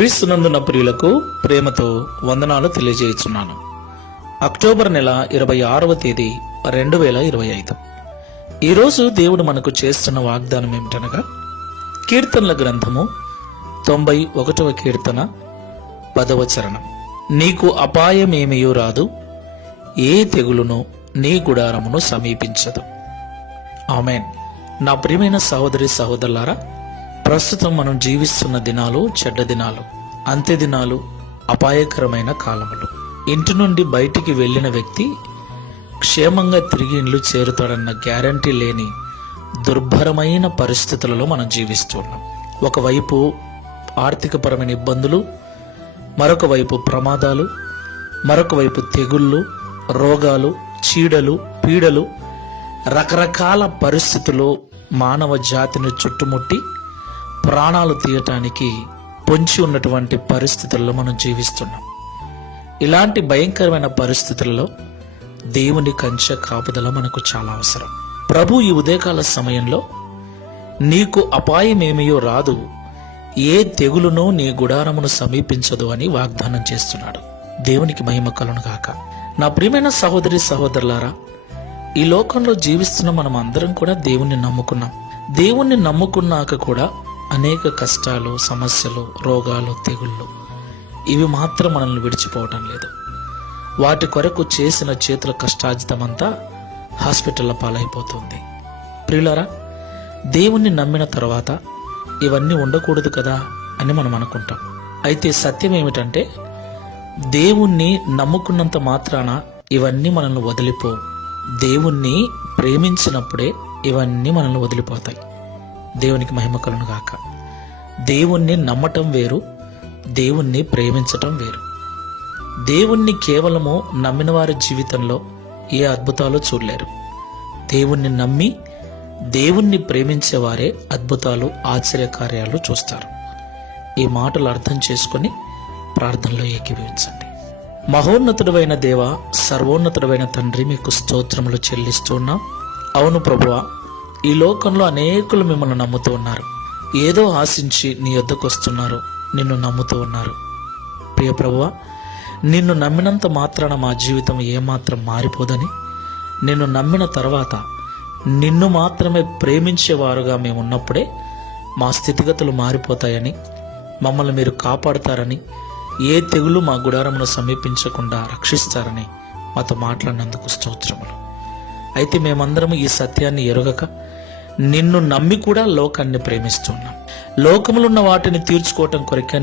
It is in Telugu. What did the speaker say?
క్రీస్తునందున ప్రియులకు ప్రేమతో వందనాలు తెలియజేయుచున్నాను. అక్టోబర్ నెల 26వ తేదీ 2025. ఈరోజు దేవుడు మనకు చేస్తున్న వాగ్దానం ఏమిటనగా, కీర్తనల గ్రంథము 91వ కీర్తన 10వ చరణం. నీకు అపాయమేమీయూ రాదు, ఏ తెగులును నీ గుడారమును సమీపించదు. ఆమేన్. నా ప్రియమైన సహోదరి సహోదరులారా, ప్రస్తుతం మనం జీవిస్తున్న దినాలు చెడ్డ దినాలు, అంత్య దినాలు, అపాయకరమైన కాలములు. ఇంటి నుండి బయటికి వెళ్ళిన వ్యక్తి క్షేమంగా తిరిగి ఇల్లు చేరుతాడన్న గ్యారంటీ లేని దుర్భరమైన పరిస్థితులలో మనం జీవిస్తున్నాం. ఒకవైపు ఆర్థికపరమైన ఇబ్బందులు, మరొక వైపు ప్రమాదాలు, మరొక వైపు తెగుళ్ళు, రోగాలు, చీడలు, పీడలు, రకరకాల పరిస్థితులు మానవ జాతిని చుట్టుముట్టి ప్రాణాలు తీయటానికి పొంచి ఉన్నటువంటి పరిస్థితుల్లో మనం జీవిస్తున్నాం. ఇలాంటి భయంకరమైన పరిస్థితులలో దేవుని కంచె కాపుదల మనకు చాలా అవసరం. ప్రభు ఈ ఉదయకాల సమయంలో నీకు అపాయమేమీయో రాదు, ఏ తెగులునో నీ గుడారమును సమీపించదు అని వాగ్దానం చేస్తున్నాడు. దేవునికి మహిమ కలుగును గాక. నా ప్రియమైన సహోదరి సహోదరులారా, ఈ లోకంలో జీవిస్తున్న మనం అందరం కూడా దేవుణ్ణి నమ్ముకున్నాం. దేవుణ్ణి నమ్ముకున్నాక కూడా అనేక కష్టాలు, సమస్యలు, రోగాలు, తెగుళ్ళు ఇవి మాత్రం మనల్ని విడిచిపోవటం లేదు. వాటి కొరకు చేసిన చేతుల కష్టార్జితమంతా హాస్పిటల్ల పాలైపోతుంది. ప్రియులారా, దేవుణ్ణి నమ్మిన తర్వాత ఇవన్నీ ఉండకూడదు కదా అని మనం అనుకుంటాం. అయితే సత్యం ఏమిటంటే, దేవుణ్ణి నమ్ముకున్నంత మాత్రాన ఇవన్నీ మనల్ని వదిలిపోవు. దేవుణ్ణి ప్రేమించినప్పుడే ఇవన్నీ మనల్ని వదిలిపోతాయి. దేవునికి మహిమ కలుగును గాక. దేవుణ్ణి నమ్మటం వేరు, దేవుణ్ణి ప్రేమించటం వేరు. దేవుణ్ణి కేవలము నమ్మిన వారి జీవితంలో ఏ అద్భుతాలు చూడలేరు. దేవుణ్ణి నమ్మి దేవుణ్ణి ప్రేమించేవారే అద్భుతాలు, ఆశ్చర్యకార్యాలు చూస్తారు. ఈ మాటలు అర్థం చేసుకొని ప్రార్థనలో ఏకీభవించండి. మహోన్నతుడైన దేవ, సర్వోన్నతుడైన తండ్రి, మీకు స్తోత్రములు చెల్లిస్తున్నాం. అవును ప్రభువా, ఈ లోకంలో అనేకులు మిమ్మల్ని నమ్ముతూ ఉన్నారు. ఏదో ఆశించి నీ యొద్దకు వస్తున్నారు, నిన్ను నమ్ముతూ ఉన్నారు. ప్రియ ప్రభువా, నిన్ను నమ్మినంత మాత్రాన మా జీవితం ఏమాత్రం మారిపోదని, నిన్ను నమ్మిన తర్వాత నిన్ను మాత్రమే ప్రేమించేవారుగా మేము ఉన్నప్పుడే మా స్థితిగతులు మారిపోతాయని, మమ్మల్ని మీరు కాపాడుతారని, ఏ తెగులు మా గుడారమును సమీపించకుండా రక్షిస్తారని మాతో మాట్లాడినందుకు స్తోత్రములు. అయితే మేమందరం ఈ సత్యాన్ని ఎరుగక నిన్ను నమ్మి కూడా లోకాన్ని ప్రేమిస్తున్నాం. లోకములున్న వాటిని తీర్చుకోవటం కొరకే